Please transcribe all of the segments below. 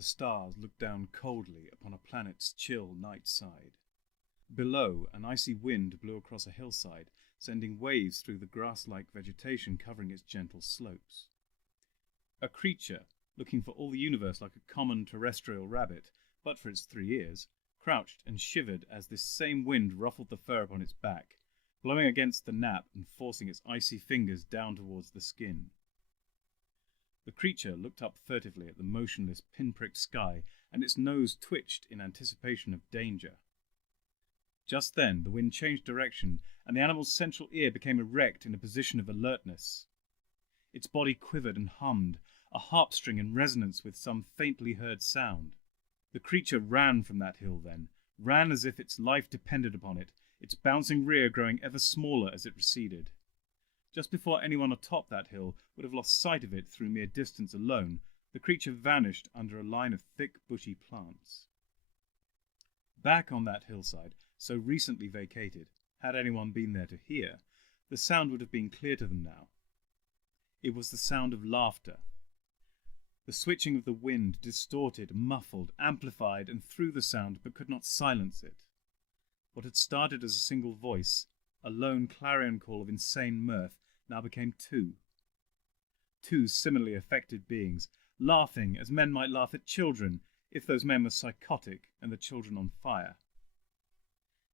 The stars looked down coldly upon a planet's chill night side. Below, an icy wind blew across a hillside, sending waves through the grass-like vegetation covering its gentle slopes. A creature, looking for all the universe like a common terrestrial rabbit, but for its 3 ears, crouched and shivered as this same wind ruffled the fur upon its back, blowing against the nap and forcing its icy fingers down towards the skin. The creature looked up furtively at the motionless pinprick sky, and its nose twitched in anticipation of danger. Just then the wind changed direction, and the animal's central ear became erect in a position of alertness. Its body quivered and hummed, a harp string in resonance with some faintly heard sound. The creature ran from that hill then, ran as if its life depended upon it, its bouncing rear growing ever smaller as it receded. Just before anyone atop that hill would have lost sight of it through mere distance alone, the creature vanished under a line of thick, bushy plants. Back on that hillside, so recently vacated, had anyone been there to hear, the sound would have been clear to them now. It was the sound of laughter. The switching of the wind distorted, muffled, amplified, and threw the sound, but could not silence it. What had started as a single voice, a lone clarion call of insane mirth, now became two. Two similarly affected beings, laughing as men might laugh at children, if those men were psychotic and the children on fire.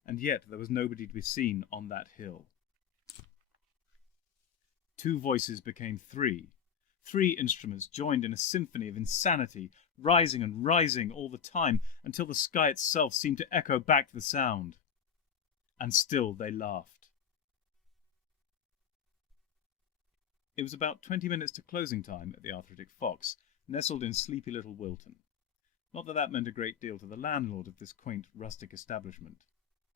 And yet there was nobody to be seen on that hill. Two voices became three. 3 instruments joined in a symphony of insanity, rising and rising all the time, until the sky itself seemed to echo back the sound. And still they laughed. It was about 20 minutes to closing time at the Arthritic Fox, nestled in sleepy little Wilton. Not that that meant a great deal to the landlord of this quaint rustic establishment.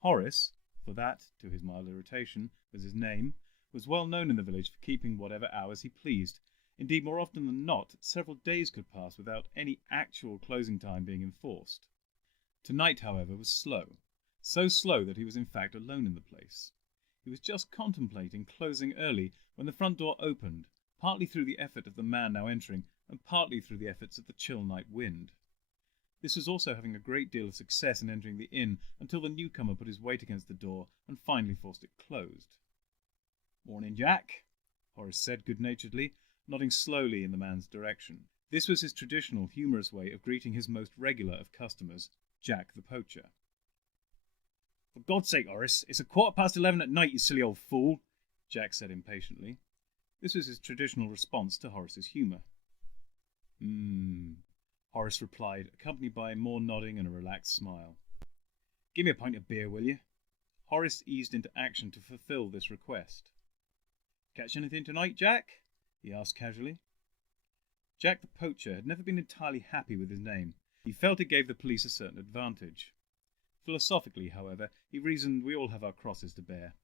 Horace, for that, to his mild irritation, was his name, was well known in the village for keeping whatever hours he pleased. Indeed, more often than not, several days could pass without any actual closing time being enforced. Tonight, however, was slow, so slow that he was in fact alone in the place. He was just contemplating closing early when the front door opened, partly through the effort of the man now entering, and partly through the efforts of the chill night wind. This was also having a great deal of success in entering the inn until the newcomer put his weight against the door and finally forced it closed. "Morning, Jack," Horace said good-naturedly, nodding slowly in the man's direction. This was his traditional humorous way of greeting his most regular of customers, Jack the poacher. "For God's sake, Horace, it's 11:15 at night, you silly old fool," Jack said impatiently. This was his traditional response to Horace's humour. Horace replied, accompanied by more nodding and a relaxed smile. "Give me a pint of beer, will you?" Horace eased into action to fulfil this request. "Catch anything tonight, Jack?" he asked casually. Jack the poacher had never been entirely happy with his name. He felt it gave the police a certain advantage. Philosophically, however, he reasoned we all have our crosses to bear.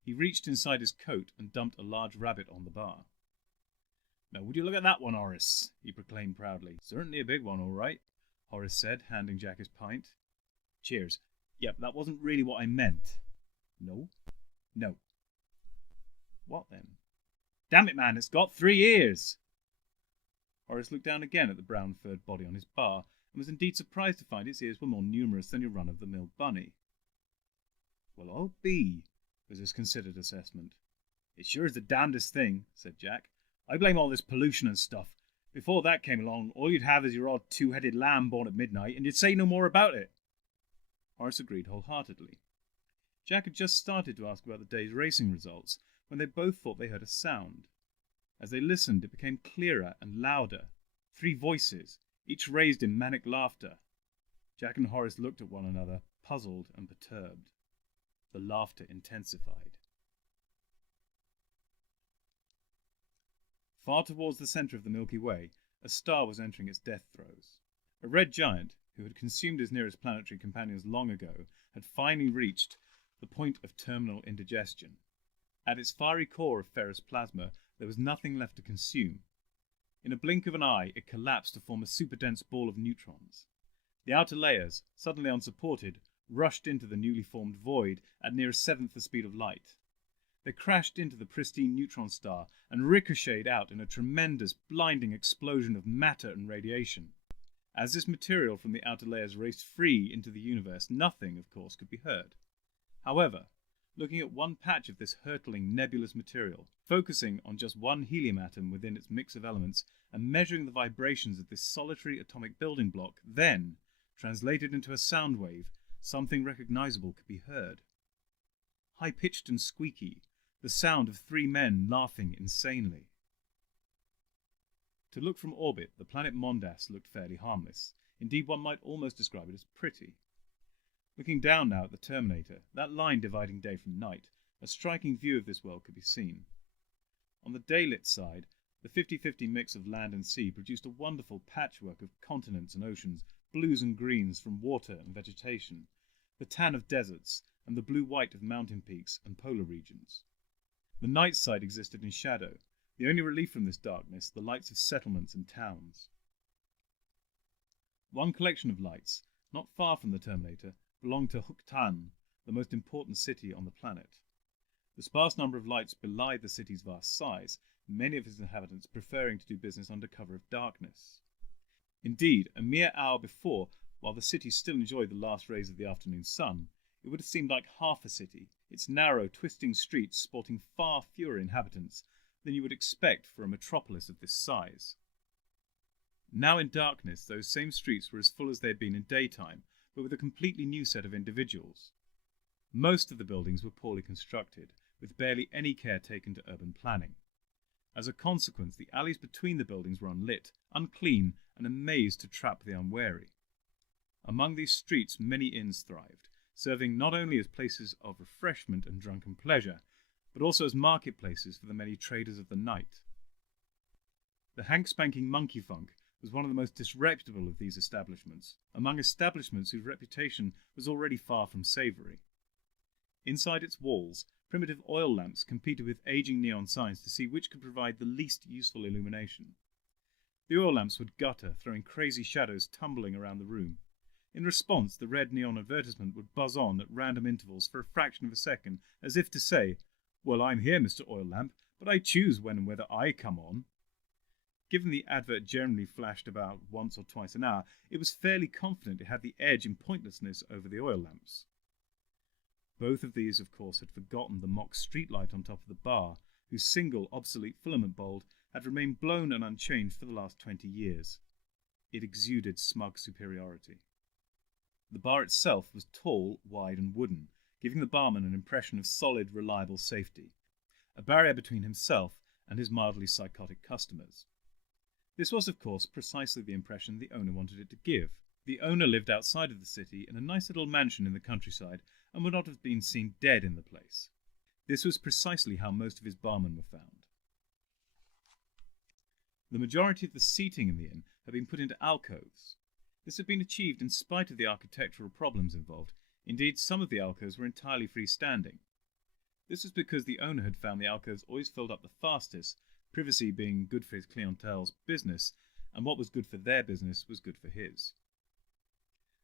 He reached inside his coat and dumped a large rabbit on the bar. "Now would you look at that one, Horace?" he proclaimed proudly. "Certainly a big one, all right," Horace said, handing Jack his pint. "Cheers. Yep, that wasn't really what I meant." "No?" "No." "What then?" "Damn it, man, it's got 3 ears!" Horace looked down again at the brown-furred body on his bar, and was indeed surprised to find its ears were more numerous than your run-of-the-mill bunny. "Well, I'll be," was his considered assessment. "It sure is the damnedest thing," said Jack. "I blame all this pollution and stuff. Before that came along, all you'd have is your odd 2-headed lamb born at midnight, and you'd say no more about it." Horace agreed wholeheartedly. Jack had just started to ask about the day's racing results, when they both thought they heard a sound. As they listened, it became clearer and louder. 3 voices, each raised in manic laughter. Jack and Horace looked at one another, puzzled and perturbed. The laughter intensified. Far towards the centre of the Milky Way, a star was entering its death throes. A red giant, who had consumed his nearest planetary companions long ago, had finally reached the point of terminal indigestion. At its fiery core of ferrous plasma, there was nothing left to consume. In a blink of an eye, it collapsed to form a super-dense ball of neutrons. The outer layers, suddenly unsupported, rushed into the newly formed void at near 1/7 the speed of light. They crashed into the pristine neutron star and ricocheted out in a tremendous, blinding explosion of matter and radiation. As this material from the outer layers raced free into the universe, nothing, of course, could be heard. However, looking at one patch of this hurtling nebulous material, focusing on just one helium atom within its mix of elements, and measuring the vibrations of this solitary atomic building block, then, translated into a sound wave, something recognizable could be heard. High-pitched and squeaky, the sound of three men laughing insanely. To look from orbit, the planet Mondas looked fairly harmless. Indeed, one might almost describe it as pretty. Looking down now at the Terminator, that line dividing day from night, a striking view of this world could be seen. On the daylit side, the 50-50 mix of land and sea produced a wonderful patchwork of continents and oceans, blues and greens from water and vegetation, the tan of deserts, and the blue-white of mountain peaks and polar regions. The night side existed in shadow, the only relief from this darkness the lights of settlements and towns. One collection of lights, not far from the Terminator, belonged to Huktan, the most important city on the planet. The sparse number of lights belied the city's vast size, many of its inhabitants preferring to do business under cover of darkness. Indeed, a mere hour before, while the city still enjoyed the last rays of the afternoon sun, it would have seemed like half a city, its narrow, twisting streets sporting far fewer inhabitants than you would expect for a metropolis of this size. Now in darkness, those same streets were as full as they had been in daytime, but with a completely new set of individuals. Most of the buildings were poorly constructed, with barely any care taken to urban planning. As a consequence, the alleys between the buildings were unlit, unclean, and a maze to trap the unwary. Among these streets many inns thrived, serving not only as places of refreshment and drunken pleasure, but also as marketplaces for the many traders of the night. The hank-spanking Monkey Funk was one of the most disreputable of these establishments, among establishments whose reputation was already far from savoury. Inside its walls, primitive oil lamps competed with aging neon signs to see which could provide the least useful illumination. The oil lamps would gutter, throwing crazy shadows tumbling around the room. In response, the red neon advertisement would buzz on at random intervals for a fraction of a second, as if to say, "Well, I'm here, Mr. Oil Lamp, but I choose when and whether I come on." Given the advert generally flashed about once or twice an hour, it was fairly confident it had the edge in pointlessness over the oil lamps. Both of these, of course, had forgotten the mock streetlight on top of the bar, whose single obsolete filament bulb had remained blown and unchanged for the last 20 years. It exuded smug superiority. The bar itself was tall, wide, and wooden, giving the barman an impression of solid, reliable safety, a barrier between himself and his mildly psychotic customers. This was, of course, precisely the impression the owner wanted it to give. The owner lived outside of the city in a nice little mansion in the countryside and would not have been seen dead in the place. This was precisely how most of his barmen were found. The majority of the seating in the inn had been put into alcoves. This had been achieved in spite of the architectural problems involved. Indeed, some of the alcoves were entirely freestanding. This was because the owner had found the alcoves always filled up the fastest, privacy being good for his clientele's business, and what was good for their business was good for his.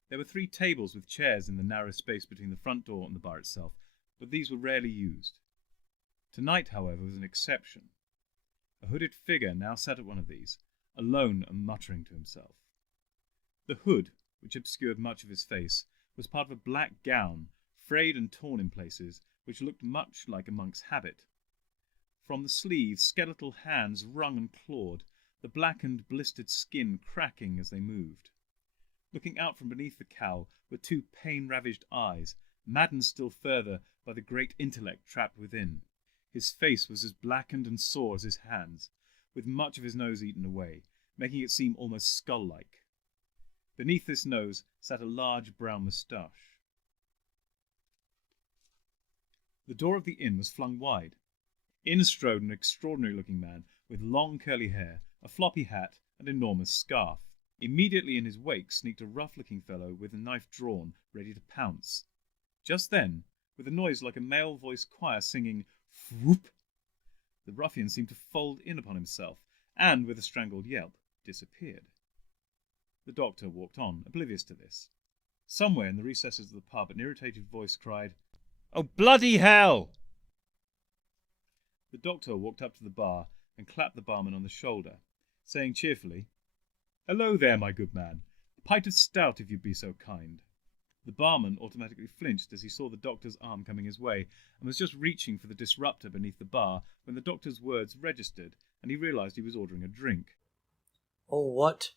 There were 3 tables with chairs in the narrow space between the front door and the bar itself, but these were rarely used. Tonight, however, was an exception. A hooded figure now sat at one of these, alone and muttering to himself. The hood, which obscured much of his face, was part of a black gown, frayed and torn in places, which looked much like a monk's habit. From the sleeves, skeletal hands wrung and clawed, the blackened, blistered skin cracking as they moved. Looking out from beneath the cowl were 2 pain-ravaged eyes, maddened still further by the great intellect trapped within. His face was as blackened and sore as his hands, with much of his nose eaten away, making it seem almost skull-like. Beneath this nose sat a large brown moustache. The door of the inn was flung wide. In strode an extraordinary-looking man with long curly hair, a floppy hat, and enormous scarf. Immediately in his wake sneaked a rough-looking fellow with a knife drawn, ready to pounce. Just then, with a noise like a male-voiced choir singing "Whoop," the ruffian seemed to fold in upon himself, and, with a strangled yelp, disappeared. The doctor walked on, oblivious to this. Somewhere in the recesses of the pub an irritated voice cried, "Oh, bloody hell!" The doctor walked up to the bar and clapped the barman on the shoulder, saying cheerfully, "Hello there, my good man. A pint of stout, if you'd be so kind. The barman automatically flinched as he saw the doctor's arm coming his way, and was just reaching for the disruptor beneath the bar when the doctor's words registered, and he realised he was ordering a drink. Oh, what?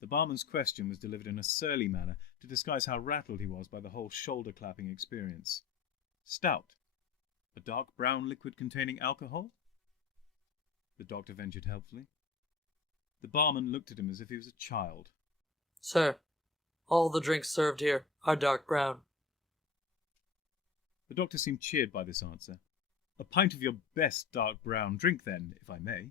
The barman's question was delivered in a surly manner to disguise how rattled he was by the whole shoulder-clapping experience. Stout. A dark brown liquid containing alcohol? The doctor ventured helpfully. The barman looked at him as if he was a child. Sir, all the drinks served here are dark brown. The doctor seemed cheered by this answer. A pint of your best dark brown drink, then, if I may.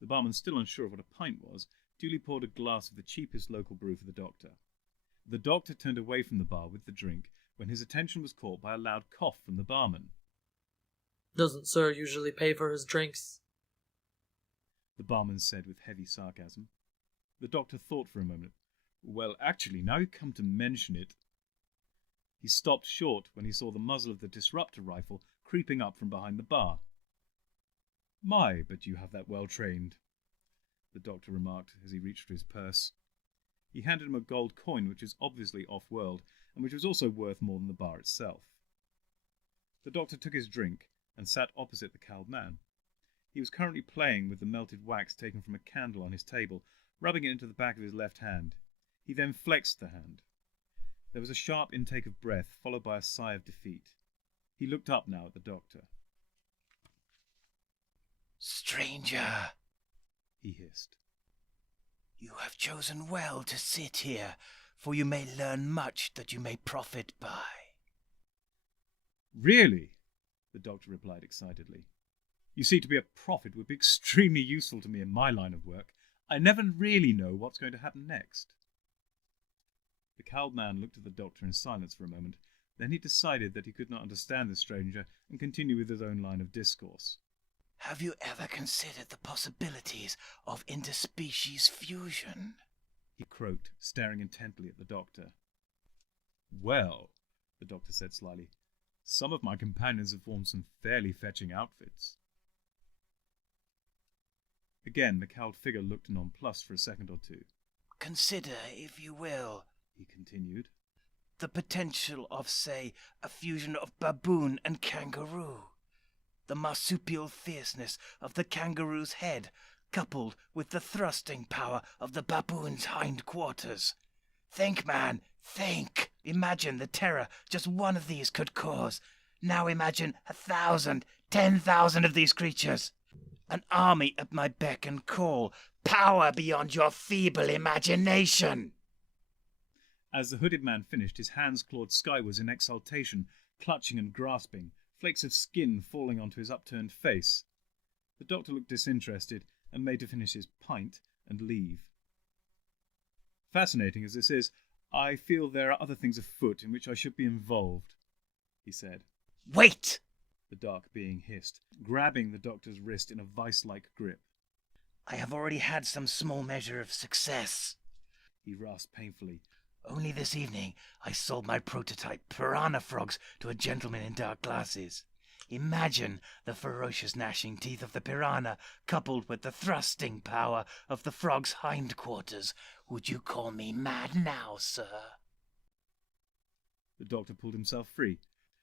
The barman, still unsure of what a pint was, duly poured a glass of the cheapest local brew for the doctor. The doctor turned away from the bar with the drink when his attention was caught by a loud cough from the barman. Doesn't sir usually pay for his drinks? The barman said with heavy sarcasm. The doctor thought for a moment. Well, actually, now you come to mention it. He stopped short when he saw the muzzle of the disruptor rifle creeping up from behind the bar. My, but you have that well trained, the doctor remarked as he reached for his purse. He handed him a gold coin which was obviously off-world, and which was also worth more than the bar itself. The doctor took his drink and sat opposite the cowled man. He was currently playing with the melted wax taken from a candle on his table, rubbing it into the back of his left hand. He then flexed the hand. There was a sharp intake of breath, followed by a sigh of defeat. He looked up now at the doctor. Stranger, he hissed. You have chosen well to sit here, for you may learn much that you may profit by. Really? The doctor replied excitedly. You see, to be a prophet would be extremely useful to me in my line of work. I never really know what's going to happen next. The cowled man looked at the doctor in silence for a moment. Then he decided that he could not understand the stranger and continued with his own line of discourse. Have you ever considered the possibilities of interspecies fusion? He croaked, staring intently at the doctor. Well, the doctor said slyly, some of my companions have formed some fairly fetching outfits. Again, the cowled figure looked nonplussed for a second or two. Consider, if you will, he continued, the potential of, say, a fusion of baboon and kangaroo. The marsupial fierceness of the kangaroo's head, coupled with the thrusting power of the baboon's hindquarters. Think, man, think! Imagine the terror just one of these could cause. Now imagine 1,000, 10,000 of these creatures. An army at my beck and call. Power beyond your feeble imagination. As the hooded man finished, his hands clawed skywards in exultation, clutching and grasping, flakes of skin falling onto his upturned face. The doctor looked disinterested and made to finish his pint and leave. Fascinating as this is, I feel there are other things afoot in which I should be involved, he said. Wait! The dark being hissed, grabbing the doctor's wrist in a vice-like grip. I have already had some small measure of success, he rasped painfully. Only this evening I sold my prototype piranha frogs to a gentleman in dark glasses. Imagine the ferocious gnashing teeth of the piranha, coupled with the thrusting power of the frog's hindquarters. Would you call me mad now, sir? The doctor pulled himself free.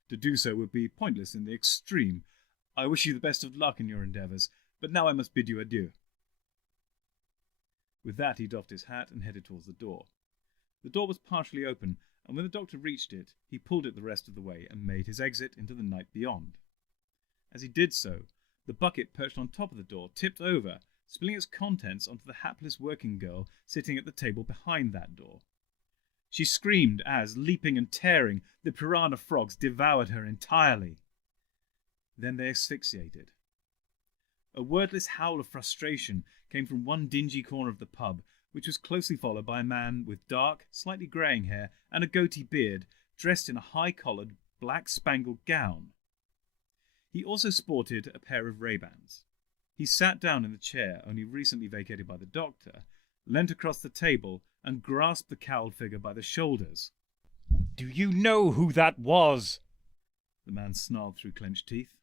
To do so would be pointless in the extreme. I wish you the best of luck in your endeavours, but now I must bid you adieu. With that he doffed his hat and headed towards the door. The door was partially open, and when the doctor reached it, he pulled it the rest of the way and made his exit into the night beyond. As he did so, the bucket perched on top of the door tipped over, spilling its contents onto the hapless working girl sitting at the table behind that door. She screamed as, leaping and tearing, the piranha frogs devoured her entirely. Then they asphyxiated. A wordless howl of frustration came from one dingy corner of the pub, which was closely followed by a man with dark, slightly greying hair and a goatee beard, dressed in a high-collared, black-spangled gown. He also sported a pair of Ray-Bans. He sat down in the chair only recently vacated by the doctor, leant across the table, and grasped the cowled figure by the shoulders. "Do you know who that was?" The man snarled through clenched teeth.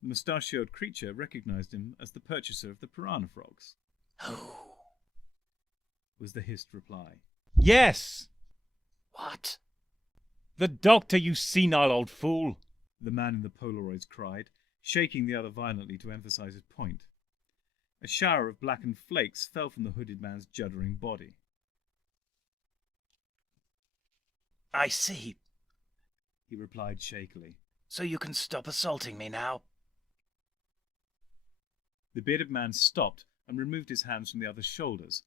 The mustachioed creature recognized him as the purchaser of the piranha frogs. Oh. was the hissed reply. Yes! What? The doctor, you senile old fool! The man in the Polaroids cried, shaking the other violently to emphasize his point. A shower of blackened flakes fell from the hooded man's juddering body. I see. He replied shakily. So you can stop assaulting me now? The bearded man stopped and removed his hands from the other's shoulders.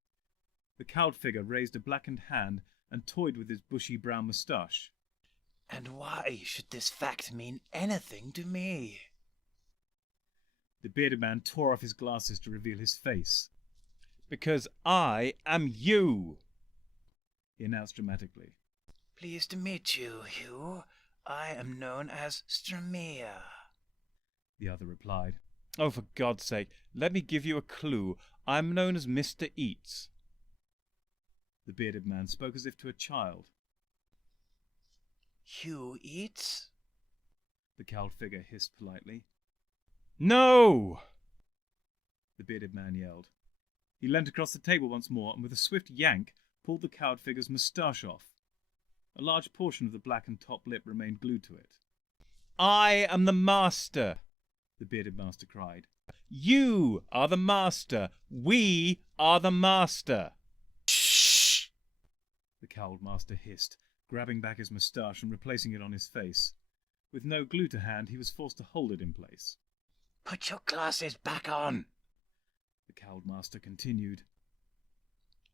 The cowled figure raised a blackened hand and toyed with his bushy brown moustache. And why should this fact mean anything to me? The bearded man tore off his glasses to reveal his face. Because I am you! He announced dramatically. Pleased to meet you, Hugh. I am known as Stramia. The other replied. Oh, for God's sake, let me give you a clue. I'm known as Mr. Eats. The bearded man spoke as if to a child. Hugh Eats? The cowled figure hissed politely. No! The bearded man yelled. He leant across the table once more and with a swift yank pulled the cowled figure's moustache off. A large portion of the blackened top lip remained glued to it. I am the master! The bearded master cried. You are the master! We are the master! Shh! The cowled master hissed, grabbing back his moustache and replacing it on his face. With no glue to hand, he was forced to hold it in place. Put your glasses back on. The cowled master continued.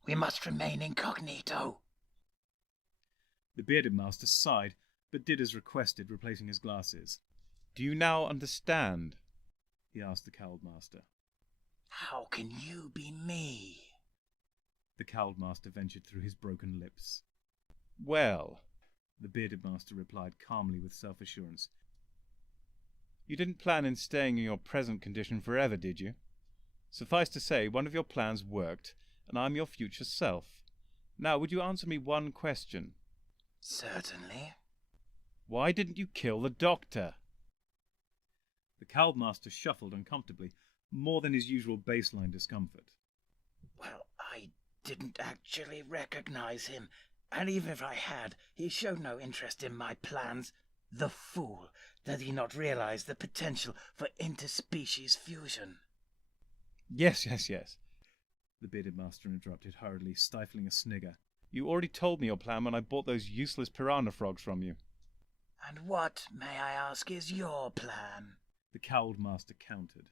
We must remain incognito. The bearded master sighed, but did as requested, replacing his glasses. Do you now understand? He asked the cowled master. How can you be me? The cowled master ventured through his broken lips. Well, The bearded master replied calmly with self-assurance. you didn't plan in staying in your present condition forever, did you? Suffice to say, one of your plans worked, and I'm your future self. Now, would you answer me one question? Certainly. Why didn't you kill the doctor? The cowled master shuffled uncomfortably, more than his usual baseline discomfort. Well, I didn't actually recognize him, and even if I had, he showed no interest in my plans. The fool, did he not realize the potential for interspecies fusion? Yes. The bearded master interrupted hurriedly, stifling a snigger. You already told me your plan when I bought those useless piranha frogs from you. And what, may I ask, is your plan? The cowled master countered.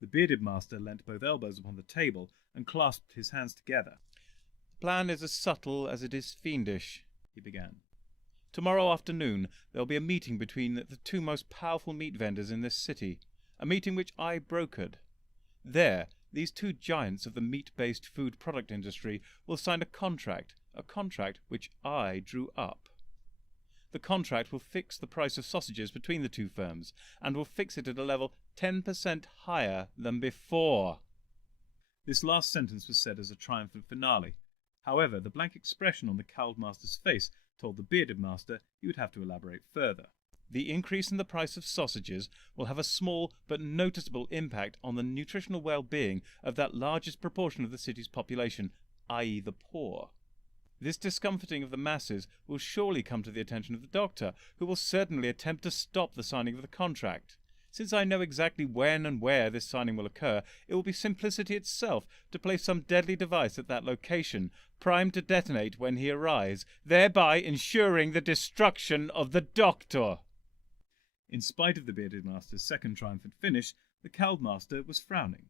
The bearded master leant both elbows upon the table and clasped his hands together. The plan is as subtle as it is fiendish, He began. Tomorrow afternoon there'll be a meeting between the two most powerful meat vendors in this city, a meeting which I brokered. There, these two giants of the meat-based food product industry will sign a contract which I drew up. The contract will fix the price of sausages between the two firms, and will fix it at a level 10% higher than before. This last sentence was said as a triumphant finale. However, the blank expression on the cowled master's face told the bearded master he would have to elaborate further. The increase in the price of sausages will have a small but noticeable impact on the nutritional well-being of that largest proportion of the city's population, i.e. the poor. This discomforting of the masses will surely come to the attention of the doctor, who will certainly attempt to stop the signing of the contract. Since I know exactly when and where this signing will occur, it will be simplicity itself to place some deadly device at that location, primed to detonate when he arrives, thereby ensuring the destruction of the doctor. In spite of the bearded master's second triumphant finish, the cowled master was frowning.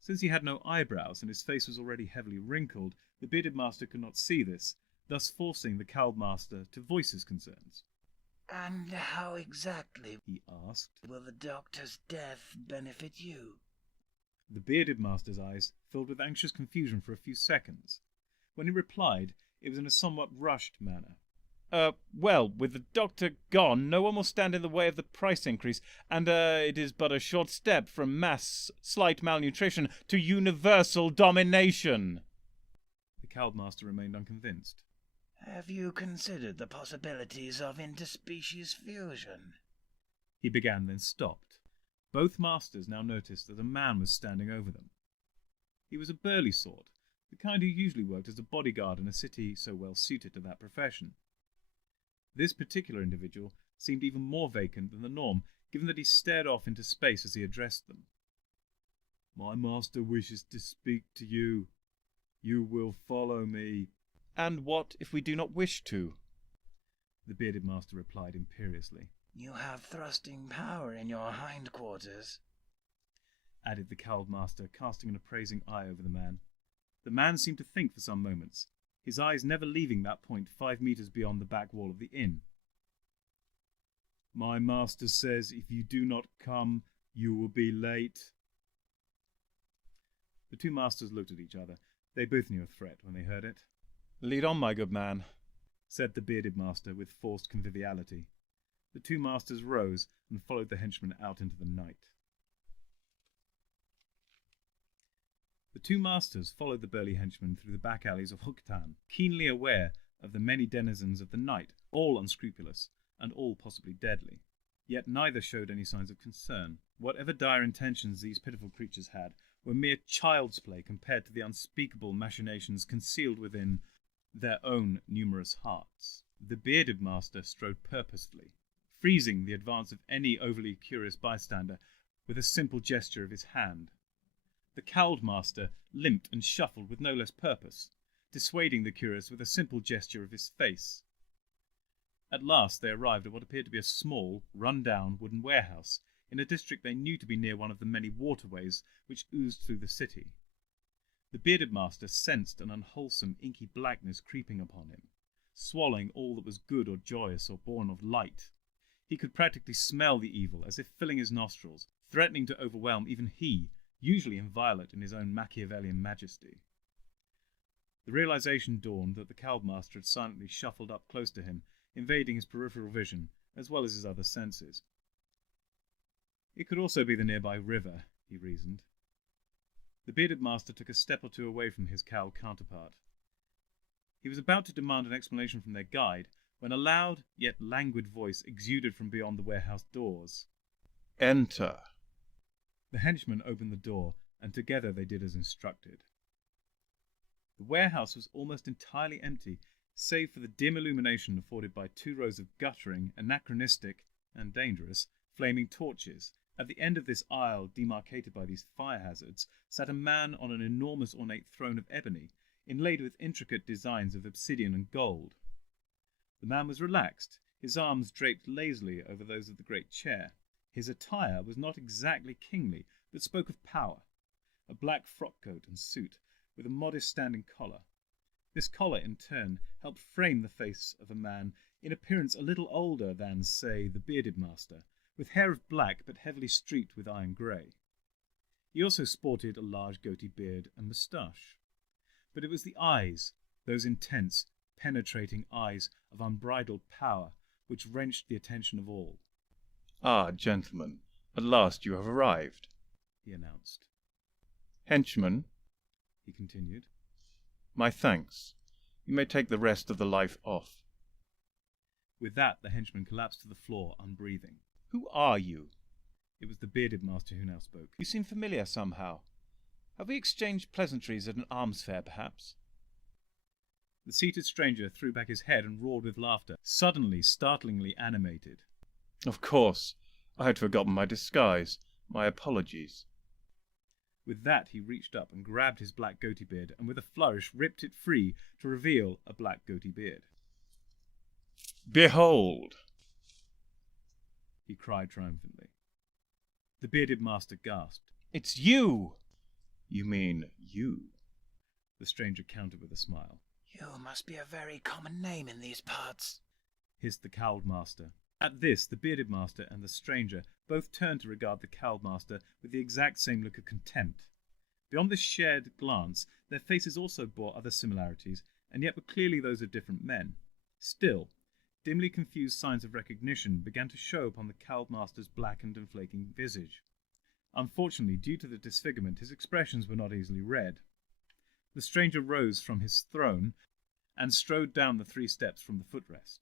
Since he had no eyebrows and his face was already heavily wrinkled, the bearded master could not see this, thus forcing the cowled master to voice his concerns. And how exactly, He asked. will the doctor's death benefit you? The bearded master's eyes filled with anxious confusion for a few seconds. When he replied, it was in a somewhat rushed manner. Well, with the doctor gone, no one will stand in the way of the price increase, and, it is but a short step from mass, slight malnutrition to universal domination. The cowled master remained unconvinced. Have you considered the possibilities of interspecies fusion? He began, then stopped. Both masters now noticed that a man was standing over them. He was a burly sort, the kind who usually worked as a bodyguard in a city so well suited to that profession. This particular individual seemed even more vacant than the norm, given that he stared off into space as he addressed them. "My master wishes to speak to you. You will follow me." "And what if we do not wish to?" the bearded master replied imperiously. "You have thrusting power in your hindquarters," added the cowled master, casting an appraising eye over the man. The man seemed to think for some moments, his eyes never leaving that point 5 meters beyond the back wall of the inn. "My master says if you do not come, you will be late." The two masters looked at each other. They both knew a threat when they heard it. "Lead on, my good man," said the bearded master with forced conviviality. The two masters rose and followed the henchman out into the night. The two masters followed the burly henchman through the back alleys of Huktan, keenly aware of the many denizens of the night, all unscrupulous, and all possibly deadly. Yet neither showed any signs of concern. Whatever dire intentions these pitiful creatures had were mere child's play compared to the unspeakable machinations concealed within their own numerous hearts. The bearded master strode purposefully, freezing the advance of any overly curious bystander with a simple gesture of his hand. The cowled master limped and shuffled with no less purpose, dissuading the curious with a simple gesture of his face. At last they arrived at what appeared to be a small, run-down wooden warehouse in a district they knew to be near one of the many waterways which oozed through the city. The bearded master sensed an unwholesome, inky blackness creeping upon him, swallowing all that was good or joyous or born of light. He could practically smell the evil as if filling his nostrils, threatening to overwhelm even he, usually inviolate in his own Machiavellian majesty. The realization dawned that the cowled master had silently shuffled up close to him, invading his peripheral vision as well as his other senses. It could also be the nearby river, he reasoned. The bearded master took a step or two away from his cowled counterpart. He was about to demand an explanation from their guide when a loud yet languid voice exuded from beyond the warehouse doors. "Enter." The henchman opened the door, and together they did as instructed. The warehouse was almost entirely empty, save for the dim illumination afforded by 2 rows of guttering, anachronistic, and dangerous, flaming torches. At the end of this aisle, demarcated by these fire hazards, sat a man on an enormous ornate throne of ebony, inlaid with intricate designs of obsidian and gold. The man was relaxed, his arms draped lazily over those of the great chair. His attire was not exactly kingly, but spoke of power. A black frock coat and suit, with a modest standing collar. This collar, in turn, helped frame the face of a man in appearance a little older than, say, the bearded master, with hair of black but heavily streaked with iron grey. He also sported a large goatee beard and moustache. But it was the eyes, those intense, penetrating eyes of unbridled power, which wrenched the attention of all. "Ah, gentlemen, at last you have arrived," he announced. "Henchman," he continued, "my thanks. You may take the rest of the life off." With that, the henchman collapsed to the floor, unbreathing. "Who are you?" It was the bearded master who now spoke. "You seem familiar somehow. Have we exchanged pleasantries at an alms fair, perhaps?" The seated stranger threw back his head and roared with laughter, suddenly startlingly animated. "Of course. I had forgotten my disguise. My apologies." With that, he reached up and grabbed his black goatee beard, and with a flourish ripped it free to reveal a black goatee beard. "Behold!" he cried triumphantly. The bearded master gasped. "It's you!" "You mean you?" The stranger countered with a smile. "You must be a very common name in these parts," hissed the cowled master. At this, the bearded master and the stranger both turned to regard the cowled master with the exact same look of contempt. Beyond this shared glance, their faces also bore other similarities, and yet were clearly those of different men. Still, dimly confused signs of recognition began to show upon the cowled master's blackened and flaking visage. Unfortunately, due to the disfigurement, his expressions were not easily read. The stranger rose from his throne and strode down the 3 steps from the footrest.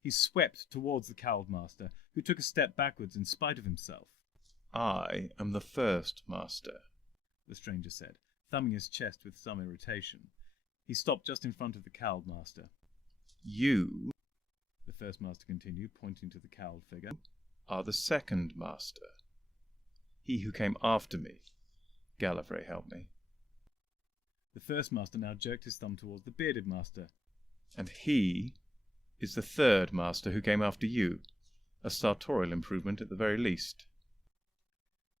He swept towards the cowled master, who took a step backwards in spite of himself. "I am the first master," the stranger said, thumbing his chest with some irritation. He stopped just in front of the cowled master. You The first master continued, pointing to the cowled figure. are the second master. He who came after me. Gallifrey helped me. The first master now jerked his thumb towards the bearded master. And he is the third master who came after you. A sartorial improvement at the very least.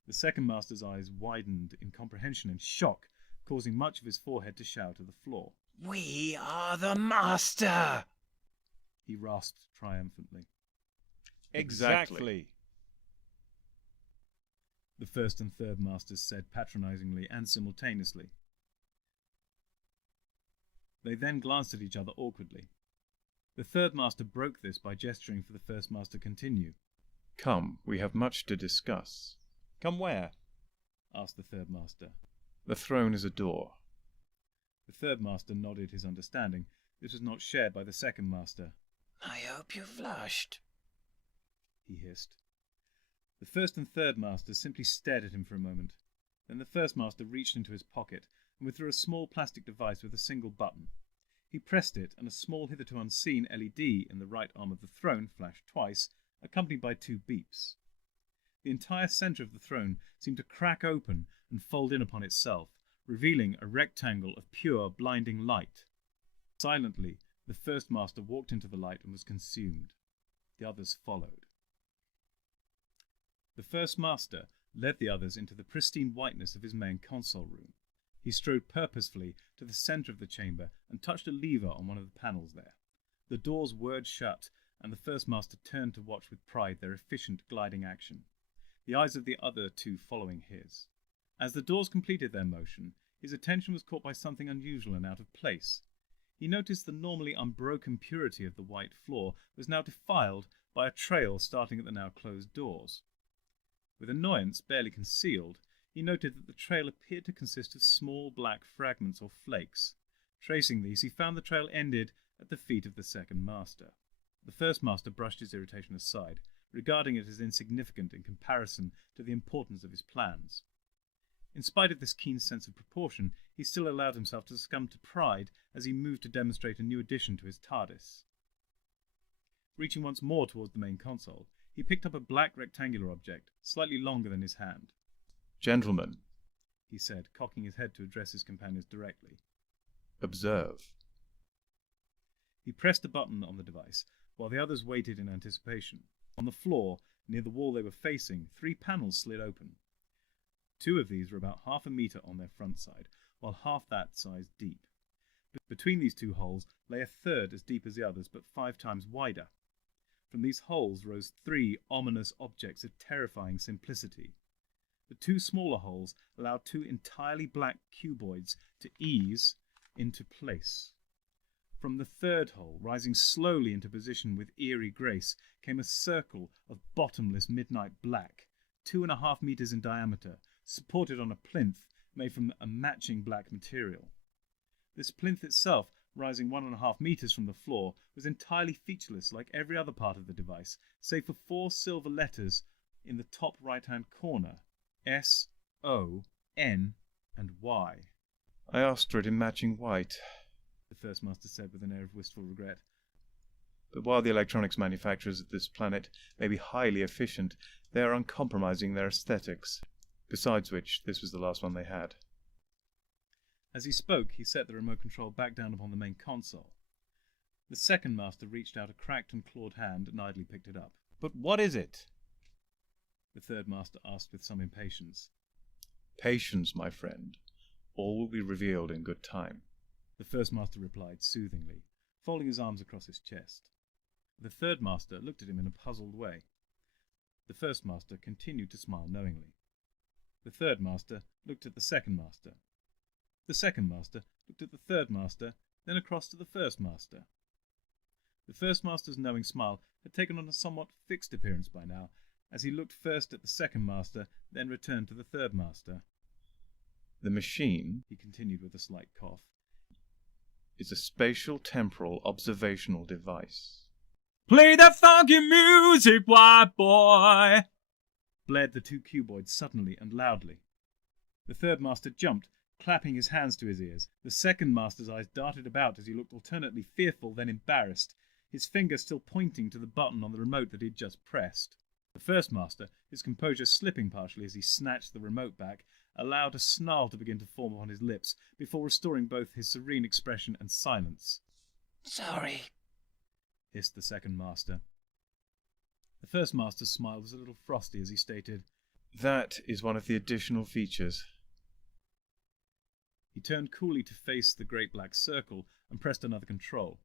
The second master's eyes widened in comprehension and shock, causing much of his forehead to shower to the floor. We are the master! He rasped triumphantly. Exactly. The first and third masters said patronizingly and simultaneously. They then glanced at each other awkwardly. The third master broke this by gesturing for the first master to continue. Come, we have much to discuss. Come where? Asked the third master. The throne is a door. The third master nodded his understanding. This was not shared by the second master. I hope you flushed. He hissed. The first and third masters simply stared at him for a moment. Then the first master reached into his pocket and withdrew a small plastic device with a single button. He pressed it, and a small, hitherto unseen LED in the right arm of the throne flashed twice, accompanied by 2 beeps. The entire centre of the throne seemed to crack open and fold in upon itself, revealing a rectangle of pure, blinding light. Silently, the first master walked into the light and was consumed. The others followed. The first master led the others into the pristine whiteness of his main console room. He strode purposefully to the centre of the chamber and touched a lever on one of the panels there. The doors whirred shut, and the first master turned to watch with pride their efficient gliding action, the eyes of the other 2 following his. As the doors completed their motion, his attention was caught by something unusual and out of place. He noticed the normally unbroken purity of the white floor was now defiled by a trail starting at the now closed doors. With annoyance barely concealed, he noted that the trail appeared to consist of small black fragments or flakes. Tracing these, he found the trail ended at the feet of the second master. The first master brushed his irritation aside, regarding it as insignificant in comparison to the importance of his plans. In spite of this keen sense of proportion, he still allowed himself to succumb to pride as he moved to demonstrate a new addition to his TARDIS. Reaching once more towards the main console, he picked up a black rectangular object, slightly longer than his hand. Gentlemen, He said, cocking his head to address his companions directly. observe. He pressed a button on the device, while the others waited in anticipation. On the floor, near the wall they were facing, 3 panels slid open. 2 of these were about half a metre on their front side, while half that size deep. Between these 2 holes lay a third as deep as the others, but 5 times wider. From these holes rose 3 ominous objects of terrifying simplicity. The 2 smaller holes allowed 2 entirely black cuboids to ease into place. From the third hole, rising slowly into position with eerie grace, came a circle of bottomless midnight black, 2.5 meters in diameter, supported on a plinth made from a matching black material. This plinth itself, rising 1.5 meters from the floor, was entirely featureless like every other part of the device, save for 4 silver letters in the top right-hand corner, S, O, N, and Y. I asked for it in matching white, The first master said with an air of wistful regret. but while the electronics manufacturers of this planet may be highly efficient, they are uncompromising in their aesthetics. Besides which, this was the last one they had. As he spoke, he set the remote control back down upon the main console. The second master reached out a cracked and clawed hand and idly picked it up. But what is it? The third master asked with some impatience. Patience, my friend. All will be revealed in good time. The first master replied soothingly, folding his arms across his chest. The third master looked at him in a puzzled way. The first master continued to smile knowingly. The third master looked at the second master. The second master looked at the third master, then across to the first master. The first master's knowing smile had taken on a somewhat fixed appearance by now, as he looked first at the second master, then returned to the third master. The machine He continued with a slight cough. is a spatial temporal observational device. Play that funky music, white boy! Blared the 2 cuboids suddenly and loudly. The third master jumped, clapping his hands to his ears. The second master's eyes darted about as he looked alternately fearful, then embarrassed, his finger still pointing to the button on the remote that he had just pressed. The first master, his composure slipping partially as he snatched the remote back, allowed a snarl to begin to form upon his lips before restoring both his serene expression and silence. "Sorry," hissed the second master. The first master smile was a little frosty as he stated, "That is one of the additional features." He turned coolly to face the great black circle and pressed another control.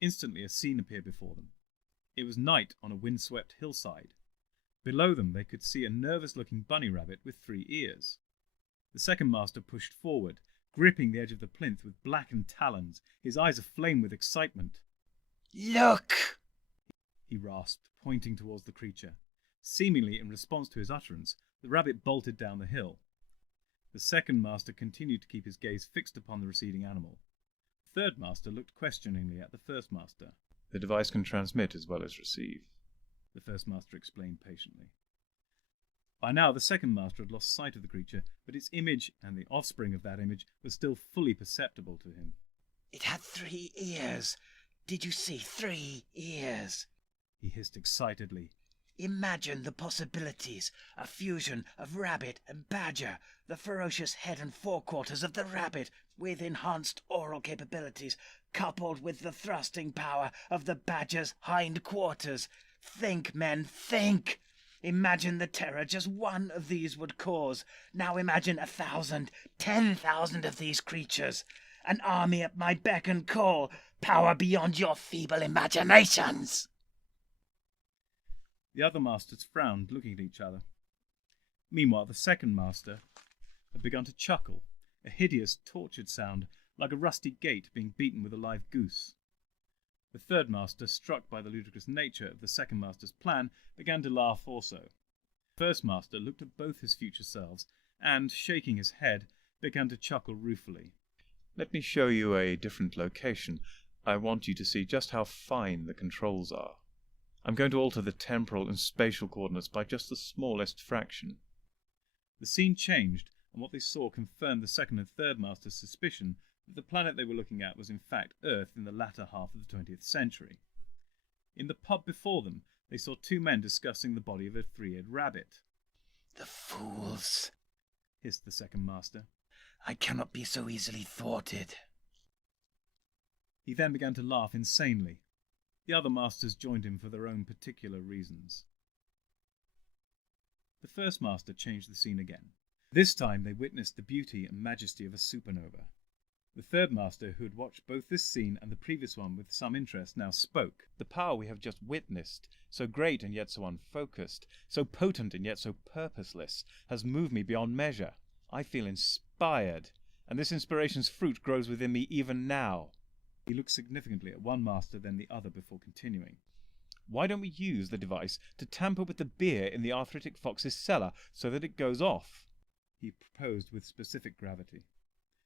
Instantly a scene appeared before them. It was night on a windswept hillside. Below them they could see a nervous-looking bunny rabbit with 3 ears. The second master pushed forward, gripping the edge of the plinth with blackened talons, his eyes aflame with excitement. "Look!" he rasped, pointing towards the creature. Seemingly in response to his utterance, the rabbit bolted down the hill. The second master continued to keep his gaze fixed upon the receding animal. The third master looked questioningly at the first master. "The device can transmit as well as receive," the first master explained patiently. By now the second master had lost sight of the creature, but its image and the offspring of that image was still fully perceptible to him. "It had 3 ears. Did you see 3 ears?" he hissed excitedly. "Imagine the possibilities. A fusion of rabbit and badger. The ferocious head and forequarters of the rabbit with enhanced oral capabilities, coupled with the thrusting power of the badger's hindquarters. Think, men, think! Imagine the terror just one of these would cause. Now imagine 1,000, 10,000 of these creatures. An army at my beck and call. Power beyond your feeble imaginations." The other masters frowned, looking at each other. Meanwhile, the second master had begun to chuckle, a hideous, tortured sound, like a rusty gate being beaten with a live goose. The third master, struck by the ludicrous nature of the second master's plan, began to laugh also. The first master looked at both his future selves, and, shaking his head, began to chuckle ruefully. "Let me show you a different location. I want you to see just how fine the controls are. I'm going to alter the temporal and spatial coordinates by just the smallest fraction." The scene changed, and what they saw confirmed the second and third master's suspicion that the planet they were looking at was in fact Earth in the latter half of the 20th century. In the pub before them, they saw 2 men discussing the body of a 3-eared rabbit. "The fools!" hissed the second master. "I cannot be so easily thwarted." He then began to laugh insanely. The other masters joined him for their own particular reasons. The first master changed the scene again. This time they witnessed the beauty and majesty of a supernova. The third master, who had watched both this scene and the previous one with some interest, now spoke. "The power we have just witnessed, so great and yet so unfocused, so potent and yet so purposeless, has moved me beyond measure. I feel inspired, and this inspiration's fruit grows within me even now." He looked significantly at one master, then the other, before continuing. "Why don't we use the device to tamper with the beer in the arthritic fox's cellar so that it goes off?" he proposed with specific gravity.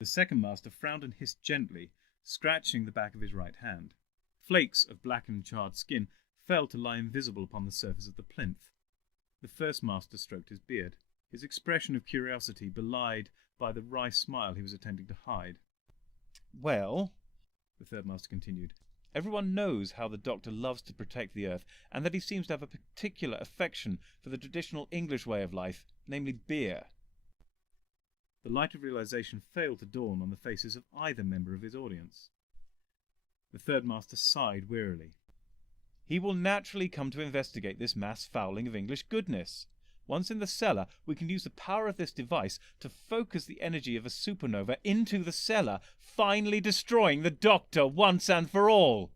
The second master frowned and hissed gently, scratching the back of his right hand. Flakes of blackened charred skin fell to lie invisible upon the surface of the plinth. The first master stroked his beard, his expression of curiosity belied by the wry smile he was attempting to hide. "Well," the third master continued, "everyone knows how the Doctor loves to protect the Earth, and that he seems to have a particular affection for the traditional English way of life, namely beer." The light of realization failed to dawn on the faces of either member of his audience. The third master sighed wearily. "He will naturally come to investigate this mass fouling of English goodness. Once in the cellar, we can use the power of this device to focus the energy of a supernova into the cellar, finally destroying the Doctor once and for all."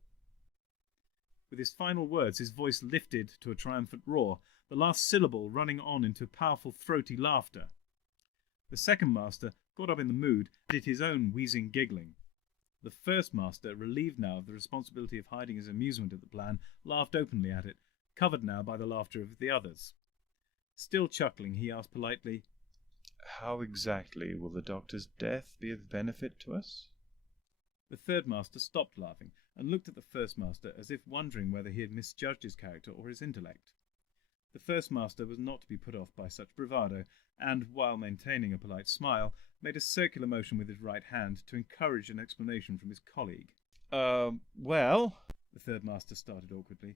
With his final words, his voice lifted to a triumphant roar, the last syllable running on into powerful throaty laughter. The second master, caught up in the mood, did his own wheezing giggling. The first master, relieved now of the responsibility of hiding his amusement at the plan, laughed openly at it, covered now by the laughter of the others. Still chuckling, he asked politely, "How exactly will the Doctor's death be of benefit to us?" The third master stopped laughing and looked at the first master as if wondering whether he had misjudged his character or his intellect. The first master was not to be put off by such bravado, and, while maintaining a polite smile, made a circular motion with his right hand to encourage an explanation from his colleague. Well, The third master started awkwardly.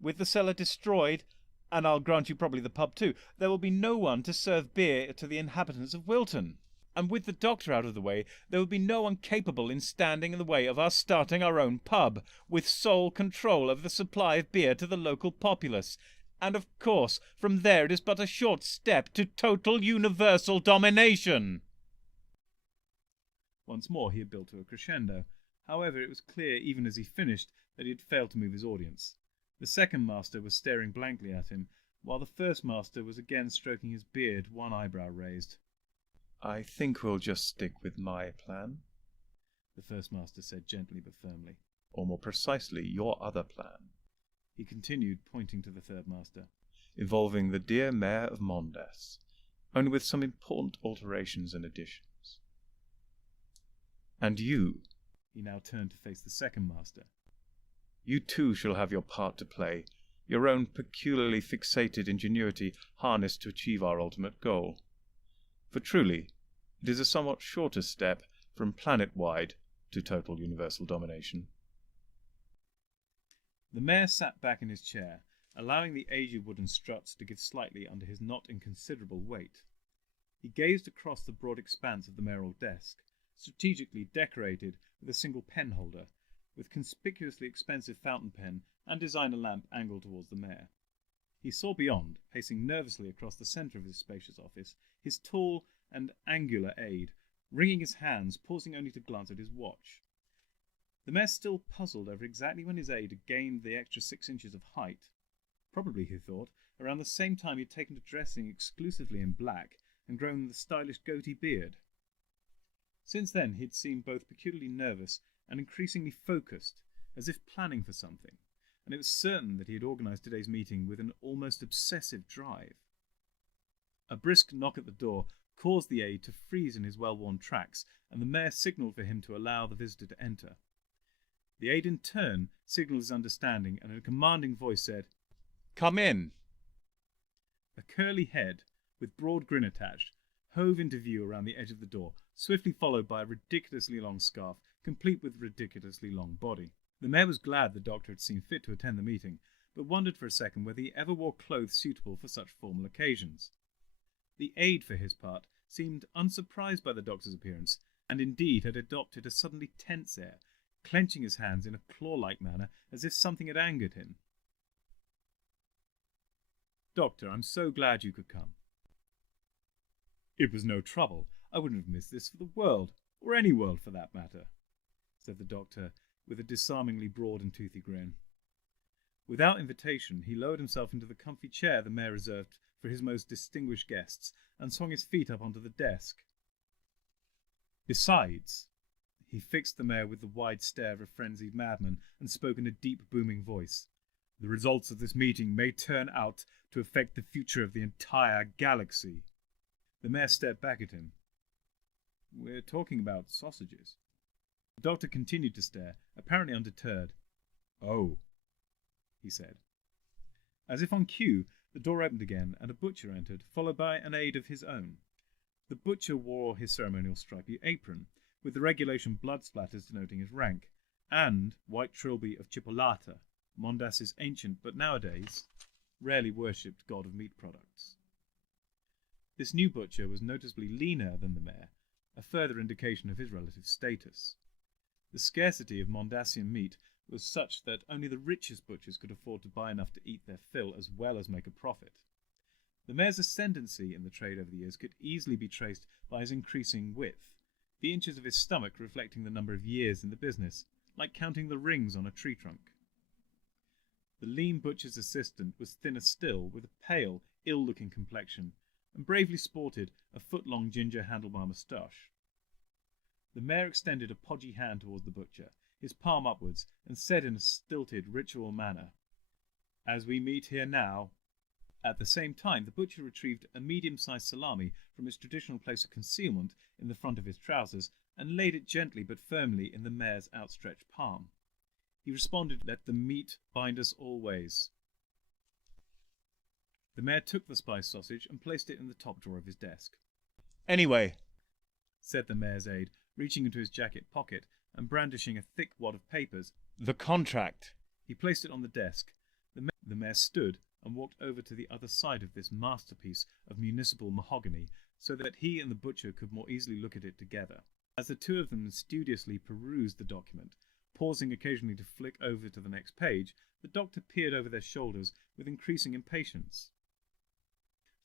with the cellar destroyed, and I'll grant you probably the pub too, there will be no one to serve beer to the inhabitants of Wilton. And with the doctor out of the way, there will be no one capable in standing in the way of us starting our own pub, with sole control of the supply of beer to the local populace. And of course, from there it is but a short step to total universal domination. Once more he had built to a crescendo. However, it was clear even as he finished that he had failed to move his audience. The second master was staring blankly at him, while the first master was again stroking his beard, one eyebrow raised. I think we'll just stick with my plan. The first master said gently but firmly. Or more precisely, your other plan. He continued, pointing to the third master. Involving the dear Mayor of Mondas, only with some important alterations and additions. And you. He now turned to face the second master. You too shall have your part to play, your own peculiarly fixated ingenuity harnessed to achieve our ultimate goal. For truly, it is a somewhat shorter step from planet-wide to total universal domination. The mayor sat back in his chair, allowing the aged wooden struts to give slightly under his not inconsiderable weight. He gazed across the broad expanse of the mayoral desk, strategically decorated with a single pen holder, with conspicuously expensive fountain pen and designer lamp angled towards the mayor. He saw beyond, pacing nervously across the centre of his spacious office, his tall and angular aide, wringing his hands, pausing only to glance at his watch. The mayor still puzzled over exactly when his aide had gained the extra 6 inches of height. Probably, he thought, around the same time he had taken to dressing exclusively in black and grown the stylish goatee beard. Since then he had seemed both peculiarly nervous and increasingly focused, as if planning for something, and it was certain that he had organised today's meeting with an almost obsessive drive. A brisk knock at the door caused the aide to freeze in his well-worn tracks, and the mayor signalled for him to allow the visitor to enter. The aide in turn signalled his understanding, and in a commanding voice said, Come in. A curly head, with broad grin attached, hove into view around the edge of the door, swiftly followed by a ridiculously long scarf, complete with ridiculously long body. The mayor was glad the doctor had seen fit to attend the meeting, but wondered for a second whether he ever wore clothes suitable for such formal occasions. The aide, for his part, seemed unsurprised by the doctor's appearance, and indeed had adopted a suddenly tense air, clenching his hands in a claw-like manner as if something had angered him. "Doctor, I'm so glad you could come." "It was no trouble. I wouldn't have missed this for the world, or any world for that matter," said the doctor, with a disarmingly broad and toothy grin. Without invitation, he lowered himself into the comfy chair the mayor reserved for his most distinguished guests, and swung his feet up onto the desk. "Besides," he fixed the mayor with the wide stare of a frenzied madman, and spoke in a deep, booming voice, "the results of this meeting may turn out to affect the future of the entire galaxy." The mayor stared back at him. "We're talking about sausages." The doctor continued to stare, apparently undeterred. "Oh," he said. As if on cue, the door opened again, and a butcher entered, followed by an aide of his own. The butcher wore his ceremonial stripy apron, with the regulation blood splatters denoting his rank, and white trilby of Chipolata, Mondas's ancient but nowadays rarely worshipped god of meat products. This new butcher was noticeably leaner than the mayor, a further indication of his relative status. The scarcity of Mondasian meat was such that only the richest butchers could afford to buy enough to eat their fill as well as make a profit. The mayor's ascendancy in the trade over the years could easily be traced by his increasing width, the inches of his stomach reflecting the number of years in the business, like counting the rings on a tree trunk. The lean butcher's assistant was thinner still, with a pale, ill-looking complexion, and bravely sported a foot-long ginger handlebar moustache. The mayor extended a podgy hand towards the butcher, his palm upwards, and said in a stilted, ritual manner, "As we meet here now." At the same time, the butcher retrieved a medium-sized salami from its traditional place of concealment in the front of his trousers and laid it gently but firmly in the mayor's outstretched palm. He responded, "Let the meat bind us always." The mayor took the spiced sausage and placed it in the top drawer of his desk. Anyway, said the mayor's aide, reaching into his jacket pocket and brandishing a thick wad of papers. the contract. He placed it on the desk. The mayor stood and walked over to the other side of this masterpiece of municipal mahogany so that he and the butcher could more easily look at it together. As the two of them studiously perused the document, pausing occasionally to flick over to the next page, the doctor peered over their shoulders with increasing impatience.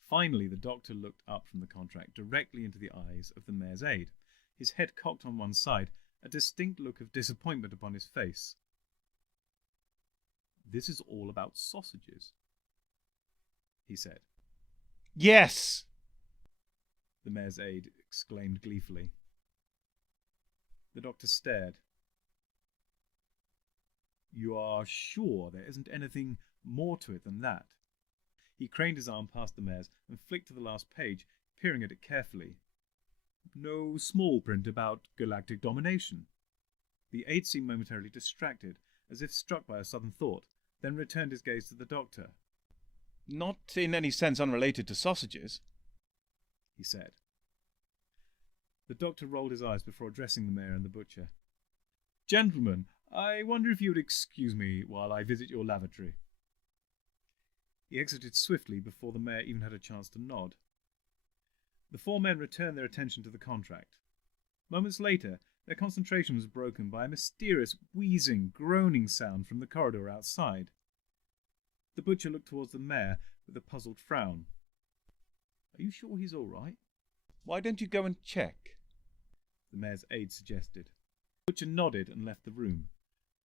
Finally, the doctor looked up from the contract directly into the eyes of the mayor's aide, his head cocked on one side, a distinct look of disappointment upon his face. "This is all about sausages," he said. Yes! The mayor's aide exclaimed gleefully. The doctor stared. "You are sure there isn't anything more to it than that?" He craned his arm past the mayor's and flicked to the last page, peering at it carefully. "No small print about galactic domination?" The aide seemed momentarily distracted, as if struck by a sudden thought, then returned his gaze to the doctor. Not in any sense unrelated to sausages, he said. The doctor rolled his eyes before addressing the mayor and the butcher. "Gentlemen, I wonder if you would excuse me while I visit your lavatory." He exited swiftly before the mayor even had a chance to nod. The four men returned their attention to the contract. Moments later, their concentration was broken by a mysterious, wheezing, groaning sound from the corridor outside. The butcher looked towards the mayor with a puzzled frown. "Are you sure he's all right?" why don't you go and check? The mayor's aide suggested. The butcher nodded and left the room.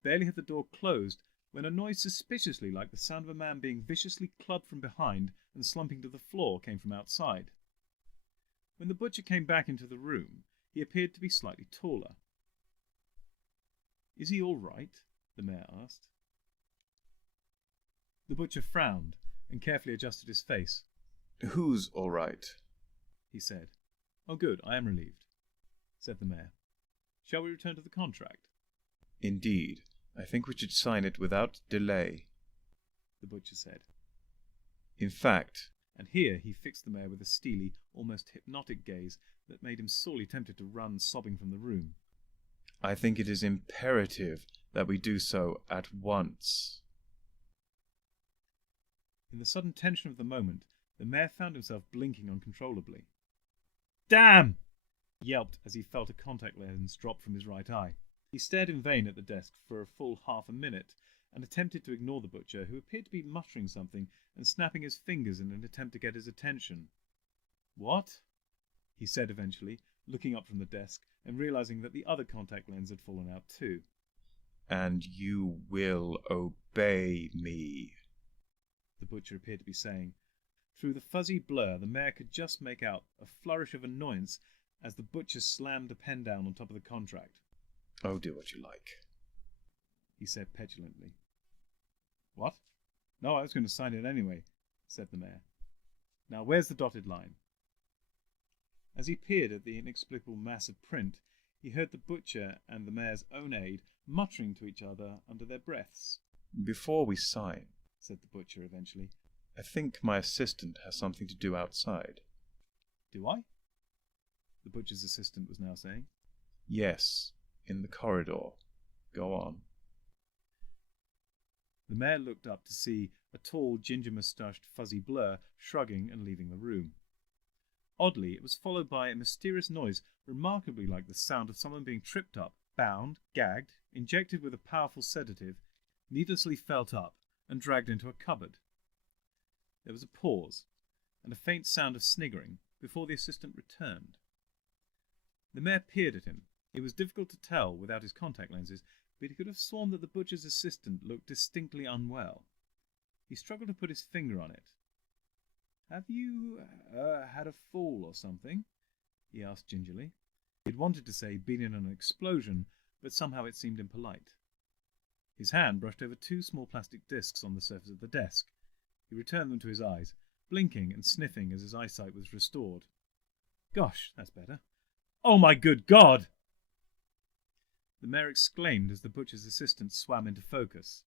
Barely had the door closed when a noise suspiciously like the sound of a man being viciously clubbed from behind and slumping to the floor came from outside. When the butcher came back into the room, he appeared to be slightly taller. "Is he all right?" the mayor asked. The butcher frowned and carefully adjusted his face. "Who's all right?" he said. "Oh, good, I am relieved," said the mayor. "Shall we return to the contract?" "Indeed. I think we should sign it without delay," the butcher said. "In fact," and here he fixed the mayor with a steely, almost hypnotic gaze that made him sorely tempted to run sobbing from the room, "I think it is imperative that we do so at once." In the sudden tension of the moment, the mayor found himself blinking uncontrollably. "Damn!" he yelped as he felt a contact lens drop from his right eye. He stared in vain at the desk for a full half a minute and attempted to ignore the butcher, who appeared to be muttering something and snapping his fingers in an attempt to get his attention. "What?" he said eventually, looking up from the desk and realizing that the other contact lens had fallen out too. "And you will obey me," the butcher appeared to be saying. Through the fuzzy blur, the mayor could just make out a flourish of annoyance as the butcher slammed the pen down on top of the contract. "Oh, do what you like," he said petulantly. "What? No, I was going to sign it anyway," said the mayor. "Now, where's the dotted line?" As he peered at the inexplicable mass of print, he heard the butcher and the mayor's own aide muttering to each other under their breaths. "Before we sign," said the butcher eventually. "I think my assistant has something to do outside." "Do I?" the butcher's assistant was now saying. "Yes, in the corridor. Go on." The mayor looked up to see a tall, ginger-moustached fuzzy blur shrugging and leaving the room. Oddly, it was followed by a mysterious noise remarkably like the sound of someone being tripped up, bound, gagged, injected with a powerful sedative, needlessly felt up, and dragged into a cupboard. There was a pause, and a faint sound of sniggering before the assistant returned. The mayor peered at him. It was difficult to tell without his contact lenses, but he could have sworn that the butcher's assistant looked distinctly unwell. He struggled to put his finger on it. "Have you had a fall or something?" he asked gingerly. He had wanted to say been in an explosion, but somehow it seemed impolite. His hand brushed over two small plastic discs on the surface of the desk. He returned them to his eyes, blinking and sniffing as his eyesight was restored. "Gosh, that's better. Oh my good God!" the mayor exclaimed as the butcher's assistant swam into focus.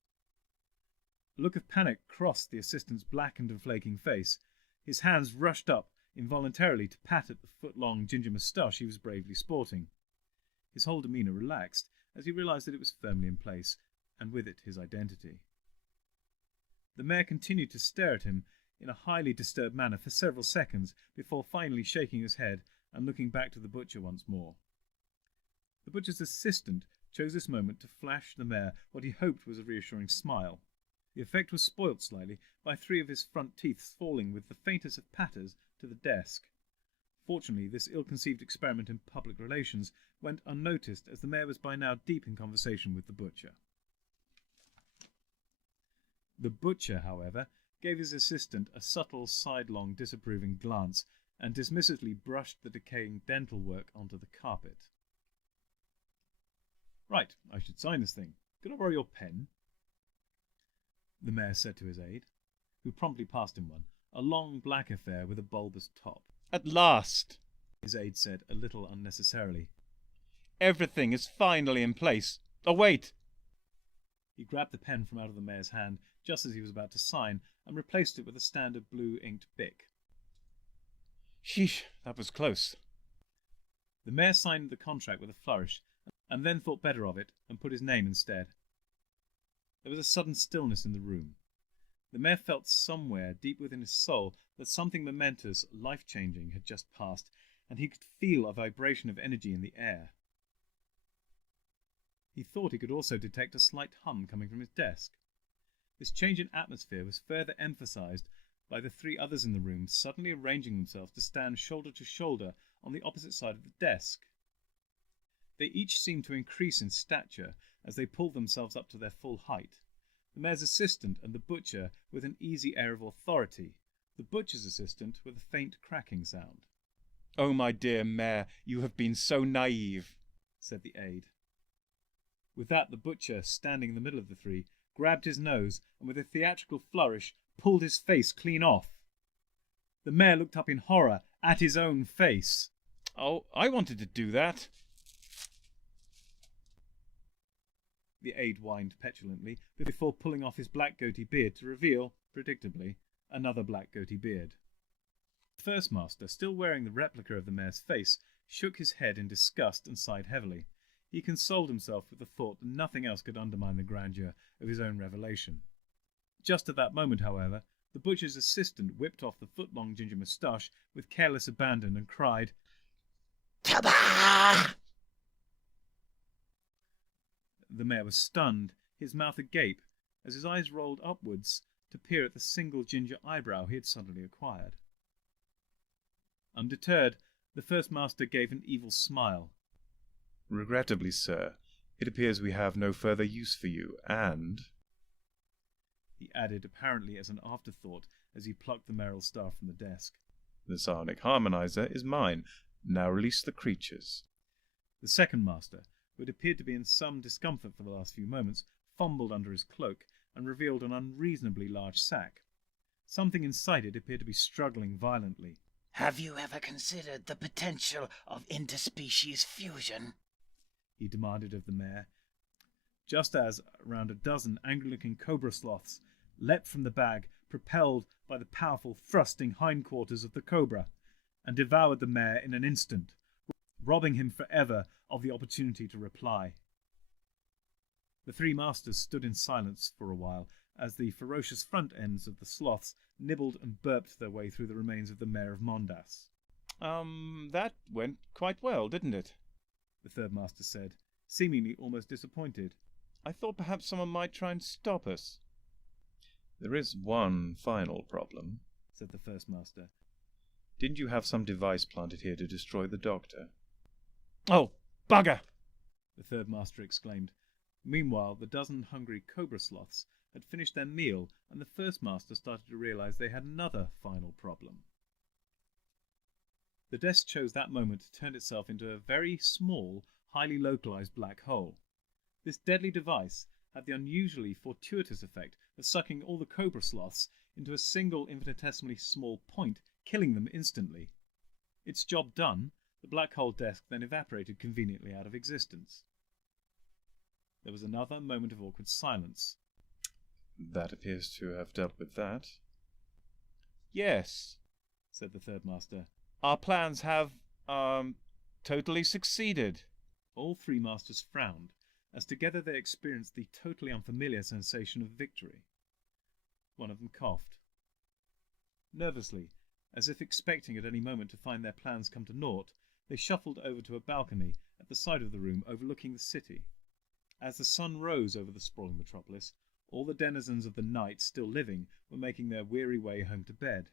A look of panic crossed the assistant's blackened and flaking face. His hands rushed up, involuntarily to pat at the foot-long ginger moustache he was bravely sporting. His whole demeanour relaxed as he realised that it was firmly in place, and with it his identity. The mayor continued to stare at him in a highly disturbed manner for several seconds before finally shaking his head and looking back to the butcher once more. The butcher's assistant chose this moment to flash the mayor what he hoped was a reassuring smile. The effect was spoilt slightly by 3 of his front teeth falling with the faintest of patters to the desk. Fortunately, this ill-conceived experiment in public relations went unnoticed, as the mayor was by now deep in conversation with the butcher. The butcher, however, gave his assistant a subtle, sidelong, disapproving glance and dismissively brushed the decaying dental work onto the carpet. "Right, I should sign this thing. Could I borrow your pen?" the mayor said to his aide, who promptly passed him one, a long black affair with a bulbous top. At last! His aide said, a little unnecessarily. Everything is finally in place. Oh, wait! He grabbed the pen from out of the mayor's hand just as he was about to sign and replaced it with a standard blue inked bic. Sheesh, that was close. The mayor signed the contract with a flourish and then thought better of it and put his name instead. There was a sudden stillness in the room. The mayor felt somewhere deep within his soul that something momentous, life-changing had just passed, and he could feel a vibration of energy in the air. He thought he could also detect a slight hum coming from his desk. This change in atmosphere was further emphasized by the 3 others in the room suddenly arranging themselves to stand shoulder to shoulder on the opposite side of the desk. They each seemed to increase in stature as they pulled themselves up to their full height. The mayor's assistant and the butcher with an easy air of authority, the butcher's assistant with a faint cracking sound. "Oh, my dear mayor, you have been so naive," said the aide. With that, the butcher, standing in the middle of the 3, grabbed his nose and with a theatrical flourish pulled his face clean off. The mayor looked up in horror at his own face. "Oh, I wanted to do that." The aide whined petulantly before pulling off his black goatee beard to reveal, predictably, another black goatee beard. The first master, still wearing the replica of the mayor's face, shook his head in disgust and sighed heavily. He consoled himself with the thought that nothing else could undermine the grandeur of his own revelation. Just at that moment, however, the butcher's assistant whipped off the foot-long ginger moustache with careless abandon and cried, "Tabah!" The mayor was stunned, his mouth agape, as his eyes rolled upwards to peer at the single ginger eyebrow he had suddenly acquired. Undeterred, the first master gave an evil smile. "Regrettably, sir, it appears we have no further use for you, and—" he added apparently as an afterthought as he plucked the mayoral staff from the desk. "the psionic harmonizer is mine. Now release the creatures." The second master, who had appeared to be in some discomfort for the last few moments, fumbled under his cloak and revealed an unreasonably large sack. Something inside it appeared to be struggling violently. "Have you ever considered the potential of interspecies fusion?" he demanded of the mayor, just as around a dozen angry-looking cobra sloths leapt from the bag, propelled by the powerful thrusting hindquarters of the cobra, and devoured the mayor in an instant, robbing him forever of the opportunity to reply. The 3 masters stood in silence for a while as the ferocious front ends of the sloths nibbled and burped their way through the remains of the mayor of Mondas. That went quite well, didn't it?" The third master said, seemingly almost disappointed. "I thought perhaps someone might try and stop us." "There is one final problem," said the first master. "Didn't you have some device planted here to destroy the doctor?" "Oh, bugger!" the third master exclaimed. Meanwhile, the dozen hungry cobra sloths had finished their meal, and the first master started to realize they had another final problem. The desk chose that moment to turn itself into a very small, highly localized black hole. This deadly device had the unusually fortuitous effect of sucking all the cobra sloths into a single infinitesimally small point, killing them instantly. Its job done, the black hole desk then evaporated conveniently out of existence. There was another moment of awkward silence. "That appears to have dealt with that." "Yes," said the third master. Our plans have, totally succeeded. All three masters frowned, as together they experienced the totally unfamiliar sensation of victory. One of them coughed. Nervously, as if expecting at any moment to find their plans come to naught, they shuffled over to a balcony at the side of the room overlooking the city. As the sun rose over the sprawling metropolis, all the denizens of the night still living were making their weary way home to bed.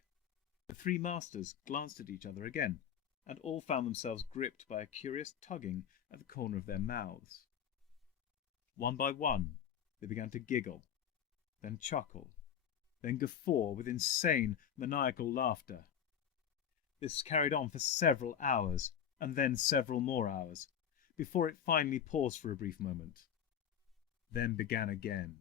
The three masters glanced at each other again, and all found themselves gripped by a curious tugging at the corner of their mouths. One by one, they began to giggle, then chuckle, then guffaw with insane, maniacal laughter. This carried on for several hours, and then several more hours, before it finally paused for a brief moment. Then began again.